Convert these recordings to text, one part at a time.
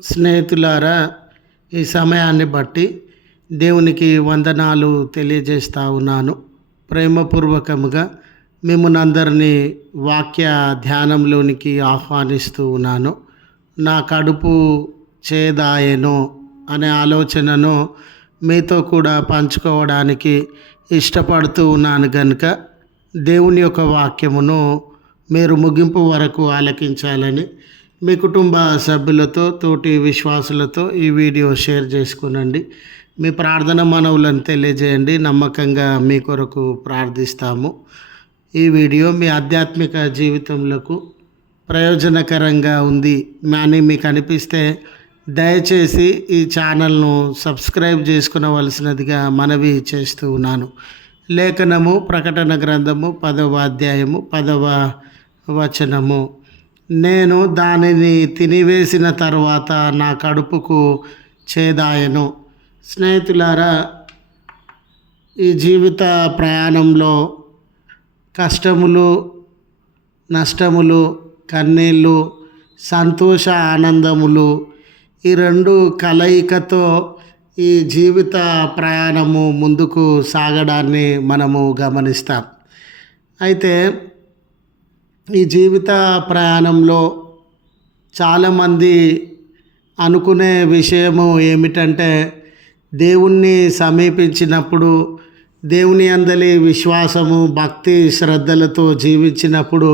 స్నేహితులారా, ఈ సమయాన్ని బట్టి దేవునికి వందనాలు తెలియజేస్తా ఉన్నాను. ప్రేమపూర్వకముగా మిమ్మల్ని అందరినీ వాక్య ధ్యానంలోనికి ఆహ్వానిస్తూ ఉన్నాను. నా కడుపు చేదాయెను అనే ఆలోచనను మీతో కూడా పంచుకోవడానికి ఇష్టపడుతూ ఉన్నాను కనుక దేవుని యొక్క వాక్యమును మీరు ముగింపు వరకు ఆలకించాలని మీ కుటుంబ సభ్యులతో, తోటి విశ్వాసులతో ఈ వీడియో షేర్ చేసుకునండి. మీ ప్రార్థన మనవులను తెలియజేయండి. నమ్మకంగా మీ కొరకు ప్రార్థిస్తాము. ఈ వీడియో మీ ఆధ్యాత్మిక జీవితంలో ప్రయోజనకరంగా ఉంది అని మీకు అనిపిస్తే దయచేసి ఈ ఛానల్ను సబ్స్క్రైబ్ చేసుకునవలసినదిగా మనవి చేస్తూ ఉన్నాను. లేఖనము ప్రకటన గ్రంథము 10వ అధ్యాయము 10వ వచనము. నేను దానిని తినివేసిన తర్వాత నా కడుపుకు చేదాయను. స్నేహితులారా, ఈ జీవిత ప్రయాణంలో కష్టములు, నష్టములు, కన్నీళ్ళు, సంతోష ఆనందములు ఈ రెండు కలయికతో ఈ జీవిత ప్రయాణము ముందుకు సాగడాన్ని మనము గమనిస్తాం. అయితే ఈ జీవిత ప్రయాణంలో చాలామంది అనుకునే విషయము ఏమిటంటే, దేవుణ్ణి సమీపించినప్పుడు, దేవుని అందలి విశ్వాసము, భక్తి, శ్రద్ధలతో జీవించినప్పుడు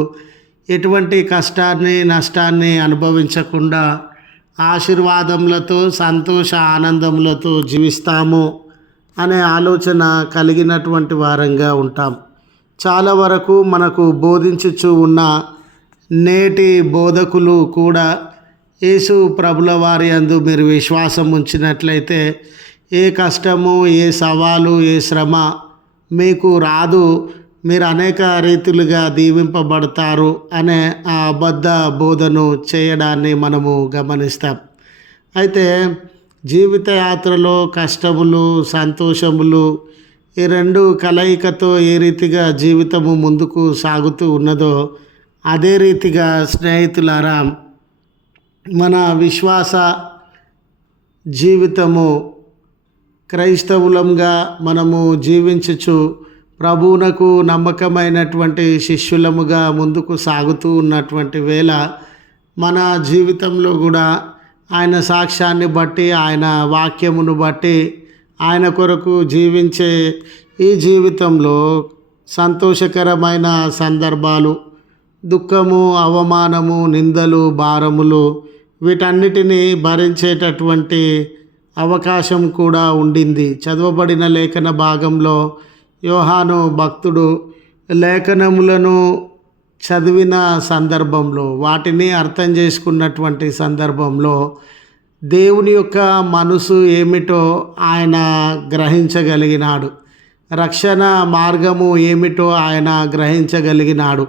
ఎటువంటి కష్టాన్ని, నష్టాన్ని అనుభవించకుండా ఆశీర్వాదములతో, సంతోష ఆనందములతో జీవిస్తాము అనే ఆలోచన కలిగినటువంటి వారంగా ఉంటాం. చాలా వరకు మనకు బోధించుచు ఉన్న నేటి బోధకులు కూడా యేసు ప్రభుల వారి యందు మీరు విశ్వాసం ఉంచినట్లయితే ఏ కష్టము, ఏ సవాలు, ఏ శ్రమ మీకు రాదు, మీరు అనేక రీతులుగా దీవింపబడతారు అనే ఆ అబద్ధ బోధను చేయడాన్ని మనము గమనిస్తాం. అయితే జీవిత యాత్రలో కష్టములు, సంతోషములు ఈ రెండు కలయికతో ఏ రీతిగా జీవితము ముందుకు సాగుతూ ఉన్నదో అదే రీతిగా స్నేహితులారా, మన విశ్వాస జీవితము క్రైస్తవులంగా మనము జీవించుచు ప్రభువునకు నమ్మకమైనటువంటి శిష్యులముగా ముందుకు సాగుతూ ఉన్నటువంటి వేళ మన జీవితంలో కూడా ఆయన సాక్ష్యాన్ని బట్టి, ఆయన వాక్యమును బట్టి, ఆయన కొరకు జీవించే ఈ జీవితంలో సంతోషకరమైన సందర్భాలు, దుఃఖము, అవమానము, నిందలు, భారములు వీటన్నిటినీ భరించేటటువంటి అవకాశం కూడా ఉండింది. చదవబడిన లేఖన భాగంలో యోహాను భక్తుడు లేఖనములను చదివిన సందర్భంలో, వాటిని అర్థం చేసుకున్నటువంటి సందర్భంలో దేవుని యొక్క మనసు ఏమిటో ఆయన గ్రహించగలిగినాడు. రక్షణ మార్గము ఏమిటో ఆయన గ్రహించగలిగినాడు.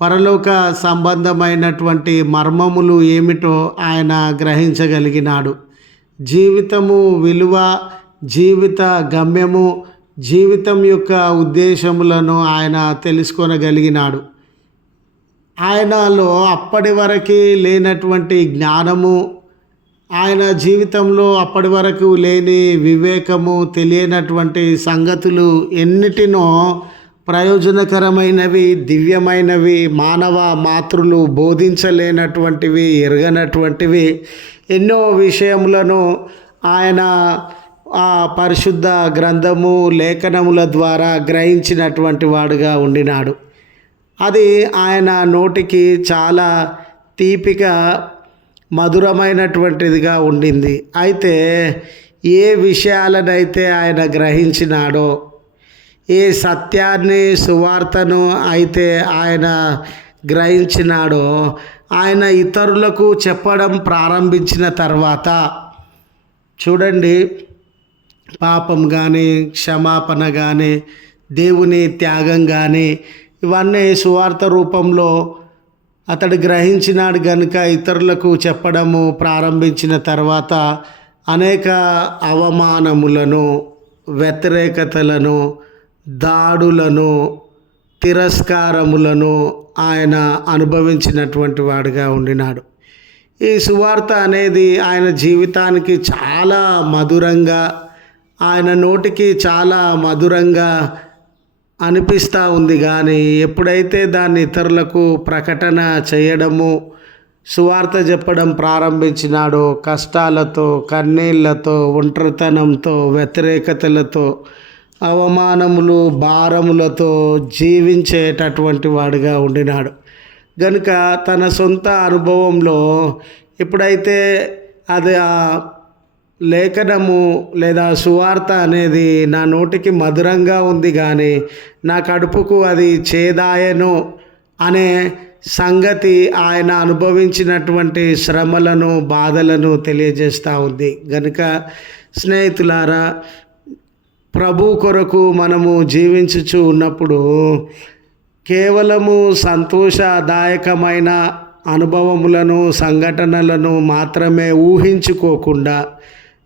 పరలోక సంబంధమైనటువంటి మర్మములు ఏమిటో ఆయన గ్రహించగలిగినాడు. జీవితము విలువ, జీవిత గమ్యము, జీవితం యొక్క ఉద్దేశములను ఆయన తెలుసుకొనగలిగినాడు. ఆయనలో అప్పటి వరకు లేనటువంటి జ్ఞానము, ఆయన జీవితంలో అప్పటి వరకు లేని వివేకము, తెలియనటువంటి సంగతులు ఎన్నిటినో ప్రయోజనకరమైనవి, దివ్యమైనవి, మానవ మాతృలు బోధించలేనటువంటివి, ఎరగనటువంటివి ఎన్నో విషయములను ఆయన ఆ పరిశుద్ధ గ్రంథము, లేఖనముల ద్వారా గ్రహించినటువంటి వాడుగా ఉండినాడు. అది ఆయన నోటికి చాలా తీపిగా, మధురమైనటువంటిదిగా ఉండింది. అయితే ఏ విషయాలనైతే ఆయన గ్రహించినాడో, ఏ సత్యాన్ని, సువార్తను అయితే ఆయన గ్రహించినాడో, ఆయన ఇతరులకు చెప్పడం ప్రారంభించిన తర్వాత చూడండి, పాపం కానీ, క్షమాపణ కానీ, దేవుని త్యాగం కానీ ఇవన్నీ సువార్త రూపంలో అతడు గ్రహించినాడు కనుక ఇతరులకు చెప్పడము ప్రారంభించిన తర్వాత అనేక అవమానములను, వ్యతిరేకతలను, దాడులను, తిరస్కారములను ఆయన అనుభవించినటువంటి వాడుగా ఉండినాడు. ఈ సువార్త అనేది ఆయన జీవితానికి చాలా మధురంగా, ఆయన నోటికి చాలా మధురంగా అనిపిస్తూ ఉంది. కానీ ఎప్పుడైతే దాన్ని ఇతరులకు ప్రకటన చేయడము, సువార్త చెప్పడం ప్రారంభించినాడో, కష్టాలతో, కన్నీళ్లతో, ఒంటరితనంతో, వ్యతిరేకతలతో, అవమానములు, భారములతో జీవించేటటువంటి వాడిగా ఉండినాడు. గనుక తన సొంత అనుభవంలో ఎప్పుడైతే అది ఆ లేఖనము లేదా సువార్త అనేది నా నోటికి మధురంగా ఉంది కానీ నా కడుపుకు అది చేదాయను అనే సంగతి ఆయన అనుభవించినటువంటి శ్రమలను, బాధలను తెలియజేస్తూ ఉంది. గనుక స్నేహితులారా, ప్రభు కొరకు మనము జీవించుచు ఉన్నప్పుడు కేవలము సంతోషదాయకమైన అనుభవములను, సంఘటనలను మాత్రమే ఊహించుకోకుండా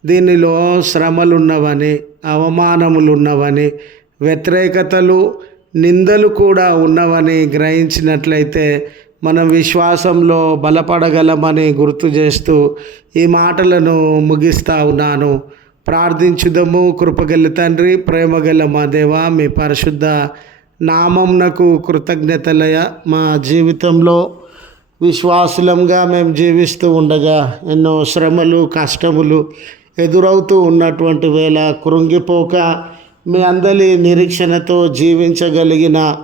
దీనిలో శ్రమలున్నవని, అవమానములున్నవని, వ్యతిరేకతలు, నిందలు కూడా ఉన్నవని గ్రహించినట్లయితే మనం విశ్వాసంలో బలపడగలమని గుర్తు చేస్తూ ఈ మాటలను ముగిస్తా ఉన్నాను. ప్రార్థించుదము. కృపగల తండ్రి, ప్రేమగల మా దేవా, మీ పరిశుద్ధ నామంనకు కృతజ్ఞతలయ. మా జీవితంలో విశ్వాసులంగా మేము జీవిస్తూ ఉండగా ఎన్నో శ్రమలు, కష్టములు ఎదురవుతూ ఉన్నటువంటి వేళ కృంగిపోక మీ అందరి నిరీక్షణతో జీవించగలిగిన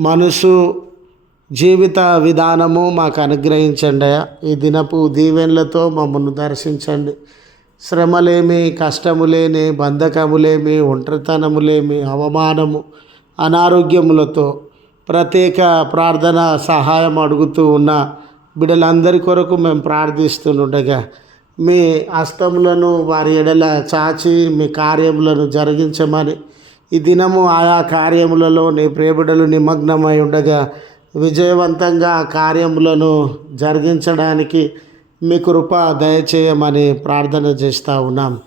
మనసు, జీవిత విధానము మాకు అనుగ్రహించండి. ఈ దినపు దీవెనలతో మమ్మల్ని దర్శించండి. శ్రమలేమి, కష్టములేని, బంధకములేమి, ఒంటరితనములేమి, అవమానము, అనారోగ్యములతో ప్రత్యేక ప్రార్థన సహాయం అడుగుతూ ఉన్న బిడ్డలందరి కొరకు మేము ప్రార్థిస్తుండగా మీ హస్తములను వారి ఎడల చాచి మీ కార్యములను జరిగించమని, ఈ దినము ఆయా కార్యములలో నీ ప్రియబిడ్డలు నిమగ్నమై ఉండగా విజయవంతంగా ఆ కార్యములను జరిగించడానికి మీ కృప దయచేయమని ప్రార్థన చేస్తూ ఉన్నాం.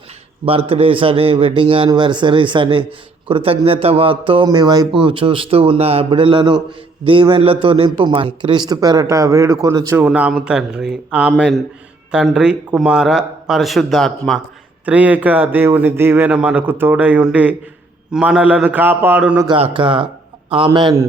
బర్త్డేస్ అని, వెడ్డింగ్ యానివర్సరీస్ అని కృతజ్ఞతతో మీ వైపు చూస్తూ ఉన్న బిడ్డలను దీవెనలతో నింపుమని క్రీస్తు పేరట వేడుకొనుచు ఉన్నాము తండ్రి. ఆమెన్. తండ్రి, కుమార, పరిశుద్ధాత్మ త్రియేక దేవుని దీవెన మనకు తోడై ఉండి మనలను కాపాడునుగాక. ఆమెన్.